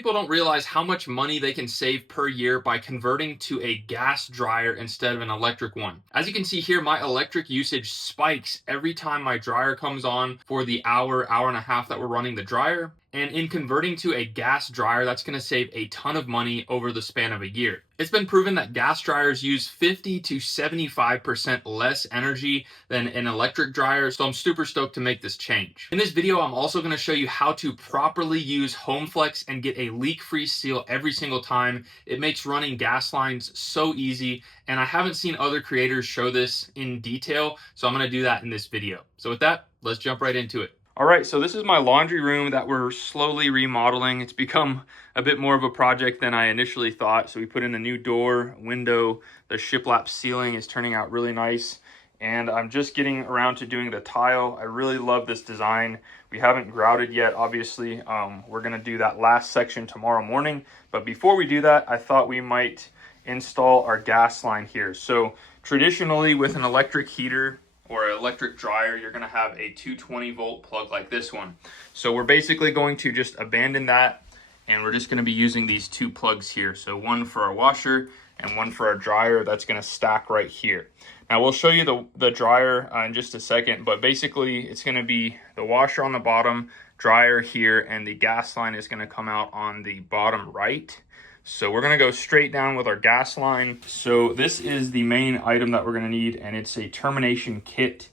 people don't realize how much money they can save per year by converting to a gas dryer instead of an electric one. As you can see here, my electric usage spikes every time my dryer comes on for the hour and a half that we're running the dryer. And in converting to a gas dryer, that's going to save a ton of money over the span of a year. It's been proven that gas dryers use 50 to 75% less energy than an electric dryer, so I'm super stoked to make this change. In this video, I'm also going to show you how to properly use HomeFlex and get a leak-free seal every single time. It makes running gas lines so easy, and I haven't seen other creators show this in detail, so I'm going to do that in this video. So with that, let's jump right into it. All right, so this is my laundry room that we're slowly remodeling. It's become a bit more of a project than I initially thought. So we put in a new door, window, the shiplap ceiling is turning out really nice. And I'm just getting around to doing the tile. I really love this design. We haven't grouted yet, obviously. We're gonna do that last section tomorrow morning. But before we do that, I thought we might install our gas line here. So traditionally with an electric heater, or an electric dryer, you're gonna have a 220 volt plug like this one. So we're basically going to just abandon that, and we're just gonna be using these two plugs here. So one for our washer and one for our dryer. That's gonna stack right here. Now we'll show you the dryer in just a second, but basically it's gonna be the washer on the bottom, dryer here, and the gas line is gonna come out on the bottom right. So we're gonna go straight down with our gas line. So this is the main item that we're gonna need, and it's a termination kit.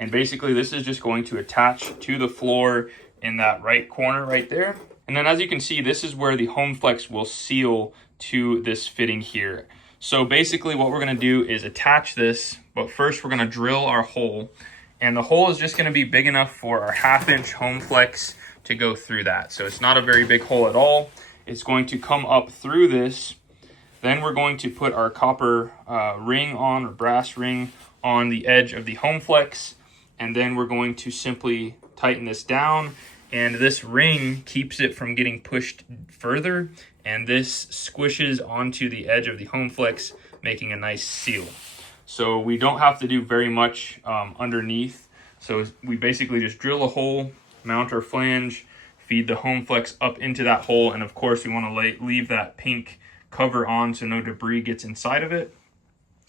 And basically this is just going to attach to the floor in that right corner right there. And then as you can see, this is where the HomeFlex will seal to this fitting here. So basically what we're gonna do is attach this, but first we're gonna drill our hole. And the hole is just gonna be big enough for our 1/2-inch HomeFlex to go through that. So it's not a very big hole at all. It's going to come up through this. Then we're going to put our copper ring on, or brass ring, on the edge of the HomeFlex. And then we're going to simply tighten this down. And this ring keeps it from getting pushed further. And this squishes onto the edge of the HomeFlex, making a nice seal. So we don't have to do very much underneath. So we basically just drill a hole, mount our flange, feed the HomeFlex up into that hole, and of course we want to leave that pink cover on so no debris gets inside of it.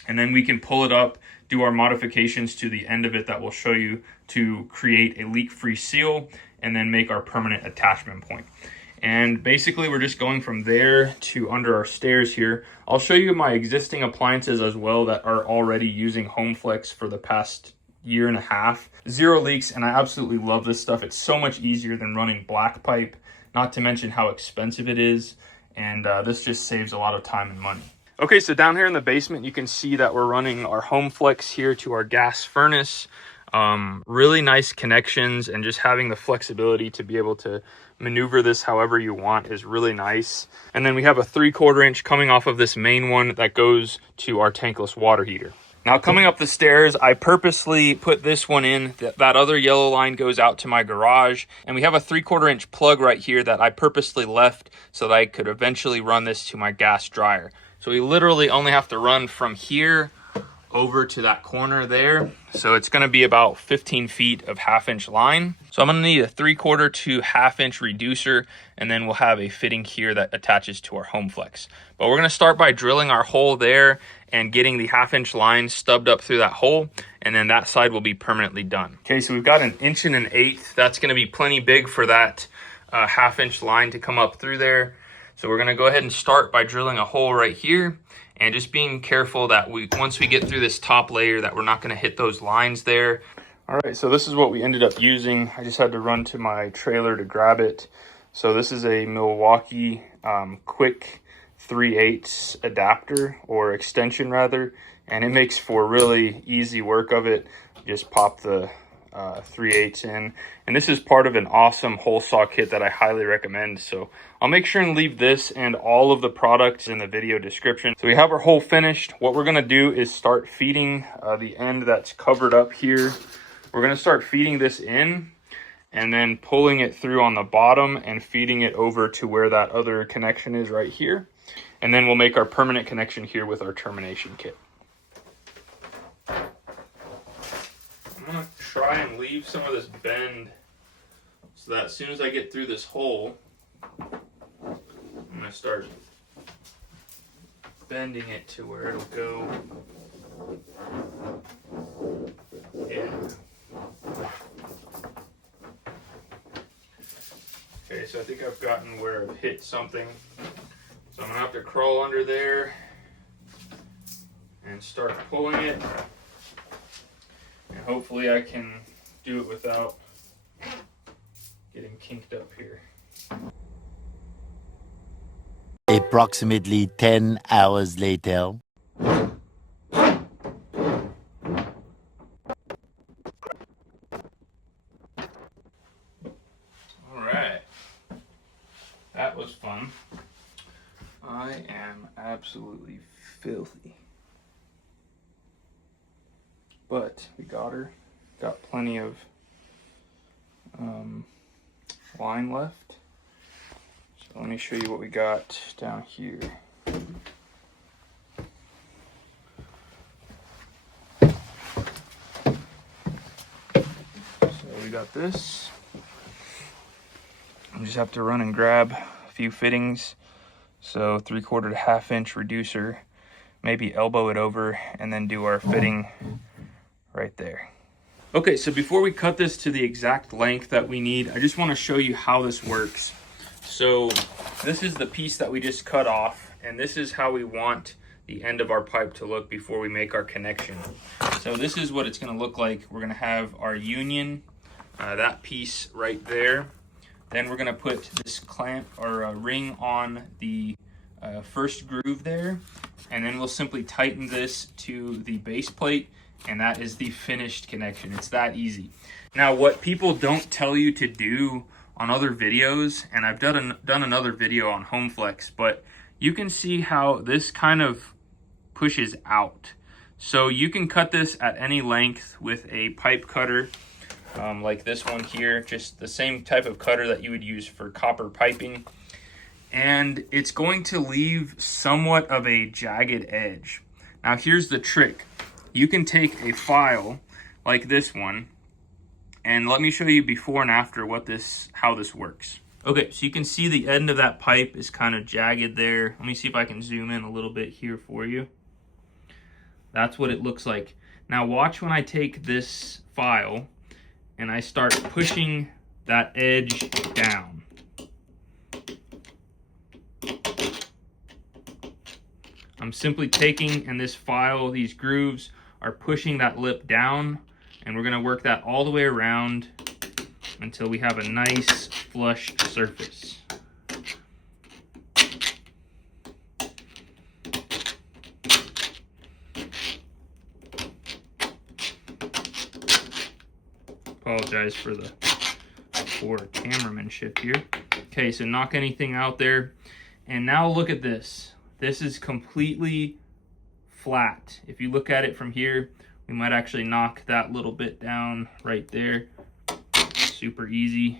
And then we can pull it up, do our modifications to the end of it that we'll show you to create a leak-free seal, and then make our permanent attachment point. And basically we're just going from there to under our stairs here. I'll show you my existing appliances as well that are already using HomeFlex for the past year and a half. Zero leaks, and I absolutely love this stuff. It's so much easier than running black pipe, not to mention how expensive it is, and this just saves a lot of time and money. Okay, so down here in the basement you can see that we're running our HomeFlex here to our gas furnace. Really nice connections, and just having the flexibility to be able to maneuver this however you want is really nice. And then we have a 3/4 inch coming off of this main one that goes to our tankless water heater. Now coming up the stairs, I purposely put this one in. That other yellow line goes out to my garage. And we have a 3/4 inch plug right here that I purposely left so that I could eventually run this to my gas dryer. So we literally only have to run from here over to that corner there. So it's gonna be about 15 feet of 1/2-inch line. So I'm gonna need a 3/4 to 1/2-inch reducer, and then we'll have a fitting here that attaches to our HomeFlex. But we're gonna start by drilling our hole there and getting the 1/2-inch line stubbed up through that hole, and then that side will be permanently done. Okay, so we've got 1 1/8 inch. That's gonna be plenty big for that 1/2-inch line to come up through there. So we're gonna go ahead and start by drilling a hole right here, and just being careful that once we get through this top layer that we're not gonna hit those lines there. All right, so this is what we ended up using. I just had to run to my trailer to grab it. So this is a Milwaukee quick 3/8 adapter, or extension rather, and it makes for really easy work of it. Just pop the 3/8 in, and this is part of an awesome hole saw kit that I highly recommend. So I'll make sure and leave this and all of the products in the video description. So we have our hole finished. What we're gonna do is start feeding the end that's covered up here. We're gonna start feeding this in, and then pulling it through on the bottom and feeding it over to where that other connection is right here. And then we'll make our permanent connection here with our termination kit. I'm gonna try and leave some of this bend so that as soon as I get through this hole, gonna start bending it to where it'll go. Yeah. Okay, so I think I've gotten where I've hit something. So I'm gonna have to crawl under there and start pulling it. And hopefully I can do it without getting kinked up here. Approximately 10 hours later. Alright. That was fun. I am absolutely filthy. But we got her. Got plenty of line left. So let me show you what we got down here. So we got this. I just have to run and grab a few fittings. So 3/4 to 1/2 inch reducer, maybe elbow it over, and then do our fitting right there. Okay, so before we cut this to the exact length that we need, I just want to show you how this works. So this is the piece that we just cut off, and this is how we want the end of our pipe to look before we make our connection. So this is what it's going to look like. We're going to have our union, that piece right there. Then we're going to put this clamp or a ring on the first groove there, and then we'll simply tighten this to the base plate, and that is the finished connection. It's that easy. Now, what people don't tell you to do on other videos, and I've done another video on home flex, but you can see how this kind of pushes out. So you can cut this at any length with a pipe cutter, like this one here, just the same type of cutter that you would use for copper piping. And it's going to leave somewhat of a jagged edge. Now here's the trick. You can take a file like this one, and let me show you before and after how this works. Okay, so you can see the end of that pipe is kind of jagged there. Let me see if I can zoom in a little bit here for you. That's what it looks like. Now watch when I take this file and I start pushing that edge down. I'm simply taking, and this file, these grooves are pushing that lip down, and we're gonna work that all the way around until we have a nice flush surface. Apologize for the poor cameramanship here. Okay, so knock anything out there. And now look at this. This is completely flat. If you look at it from here, we might actually knock that little bit down right there. Super easy.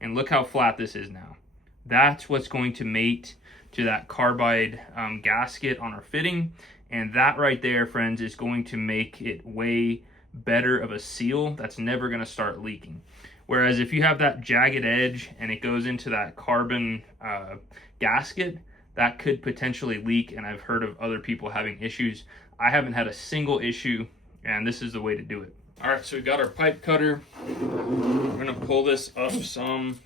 And look how flat this is now. That's what's going to mate to that carbide gasket on our fitting. And that right there, friends, is going to make it way better of a seal that's never going to start leaking. Whereas if you have that jagged edge and it goes into that carbon gasket, that could potentially leak, and I've heard of other people having issues. I haven't had a single issue, and this is the way to do it. All right, so we got our pipe cutter. We're gonna pull this up some,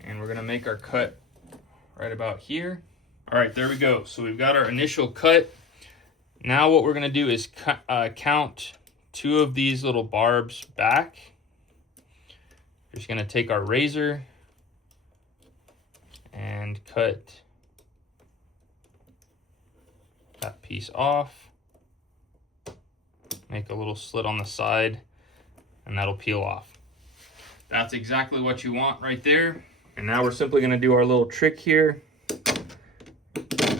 and we're gonna make our cut right about here. All right, there we go. So we've got our initial cut. Now what we're gonna do is count 2 of these little barbs back. We're just gonna take our razor and cut that piece off. Make a little slit on the side, and that'll peel off. That's exactly what you want right there. And now we're simply gonna do our little trick here.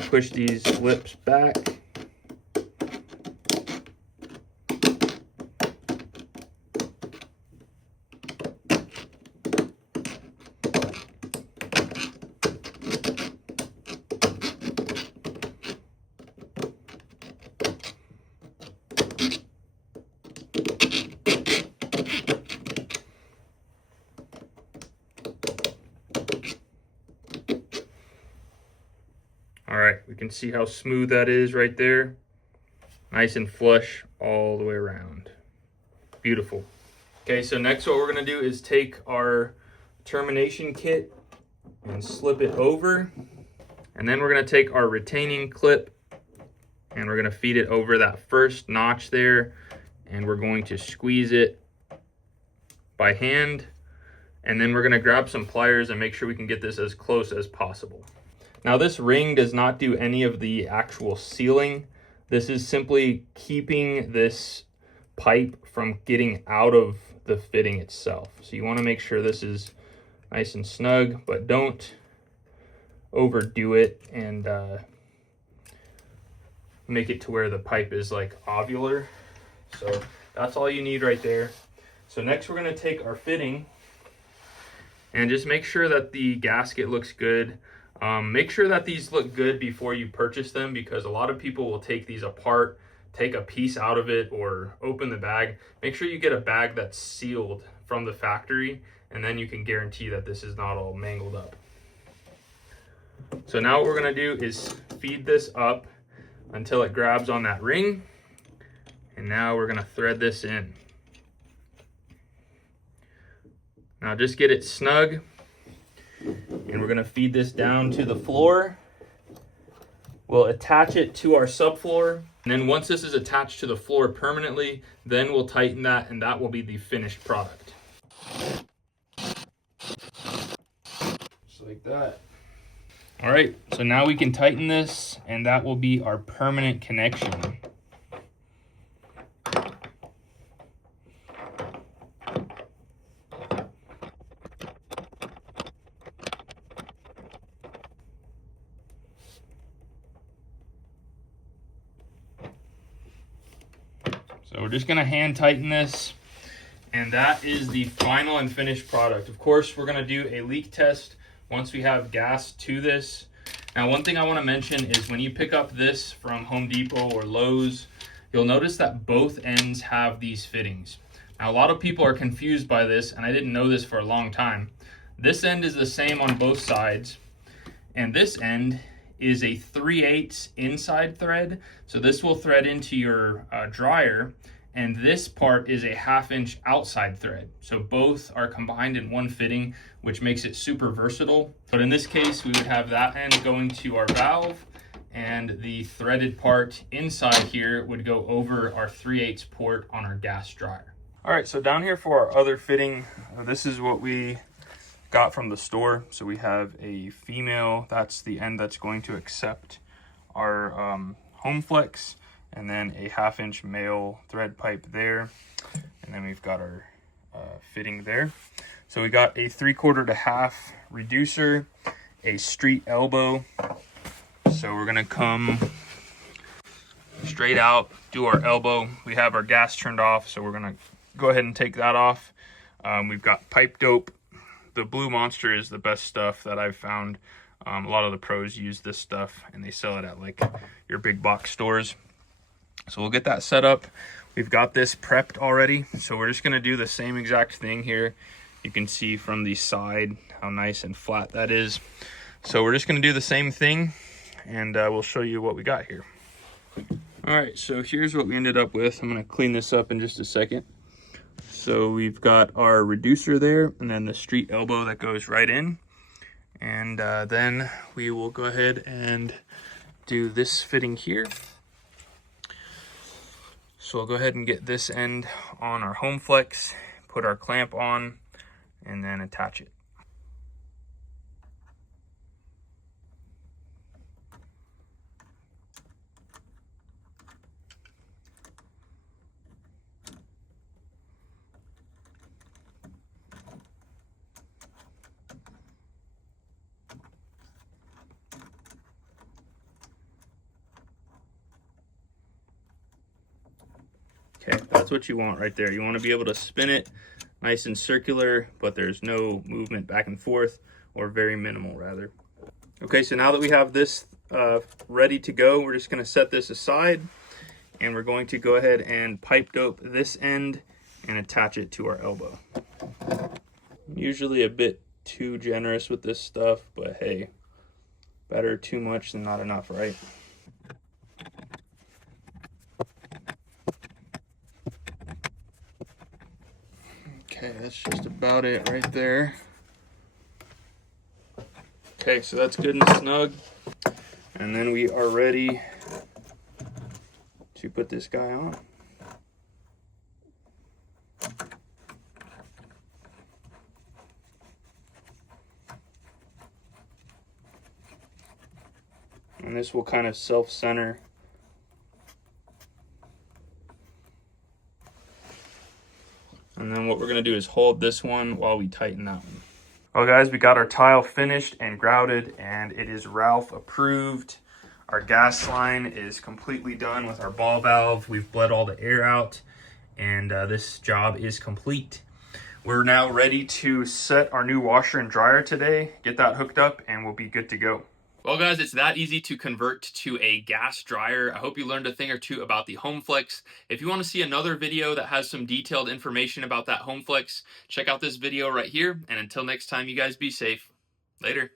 Push these lips back. right, we can see how smooth that is right there. Nice and flush all the way around. Beautiful. Okay, so next what we're gonna do is take our termination kit and slip it over. And then we're gonna take our retaining clip and we're gonna feed it over that first notch there. And we're going to squeeze it by hand. And then we're gonna grab some pliers and make sure we can get this as close as possible. Now this ring does not do any of the actual sealing. This is simply keeping this pipe from getting out of the fitting itself. So you want to make sure this is nice and snug, but don't overdo it and make it to where the pipe is like ovular. So that's all you need right there. So next we're going to take our fitting and just make sure that the gasket looks good. Make sure that these look good before you purchase them, because a lot of people will take these apart, take a piece out of it, or open the bag. Make sure you get a bag that's sealed from the factory, and then you can guarantee that this is not all mangled up. So now what we're gonna do is feed this up until it grabs on that ring, and now we're gonna thread this in. Now just get it snug, and we're gonna feed this down to the floor. We'll attach it to our subfloor, and then once this is attached to the floor permanently, then we'll tighten that, and that will be the finished product. Just like that. All right, so now we can tighten this, and that will be our permanent connection. So we're just gonna hand tighten this, and that is the final and finished product. Of course, we're gonna do a leak test once we have gas to this. Now, one thing I wanna mention is when you pick up this from Home Depot or Lowe's, you'll notice that both ends have these fittings. Now, a lot of people are confused by this, and I didn't know this for a long time. This end is the same on both sides, and this end is a 3/8 inside thread. So this will thread into your dryer, and this part is a 1/2 inch outside thread. So both are combined in one fitting, which makes it super versatile. But in this case, we would have that end going to our valve, and the threaded part inside here would go over our 3/8 port on our gas dryer. All right, so down here for our other fitting, this is what we got from the store. So we have a female, that's the end that's going to accept our home flex, and then a 1/2 inch male thread pipe there, and then we've got our fitting there. So we got a 3/4 to 1/2 reducer, a street elbow. So we're gonna come straight out, do our elbow. We have our gas turned off, so we're gonna go ahead and take that off. We've got pipe dope. The Blue Monster is the best stuff that I've found. A lot of the pros use this stuff, and they sell it at like your big box stores. So we'll get that set up. We've got this prepped already, so we're just gonna do the same exact thing here. You can see from the side how nice and flat that is. So we're just gonna do the same thing, and we'll show you what we got here. All right, so here's what we ended up with. I'm gonna clean this up in just a second. So we've got our reducer there, and then the street elbow that goes right in. And then we will go ahead and do this fitting here. So we'll go ahead and get this end on our home flex, put our clamp on, and then attach it. Okay, that's what you want right there. You want to be able to spin it nice and circular, but there's no movement back and forth, or very minimal rather. Okay, so now that we have this ready to go, we're just going to set this aside, and we're going to go ahead and pipe dope this end and attach it to our elbow. Usually a bit too generous with this stuff, but hey, Better too much than not enough, right? Okay, that's just about it right there. Okay, so that's good and snug. And then we are ready to put this guy on. And this will kind of self-center. And then what we're gonna do is hold this one while we tighten that one. Well guys, we got our tile finished and grouted, and it is Ralph approved. Our gas line is completely done with our ball valve. We've bled all the air out, and this job is complete. We're now ready to set our new washer and dryer today, get that hooked up, and we'll be good to go. Well guys, it's that easy to convert to a gas dryer. I hope you learned a thing or two about the HomeFlex. If you want to see another video that has some detailed information about that HomeFlex, check out this video right here. And until next time, you guys be safe. Later.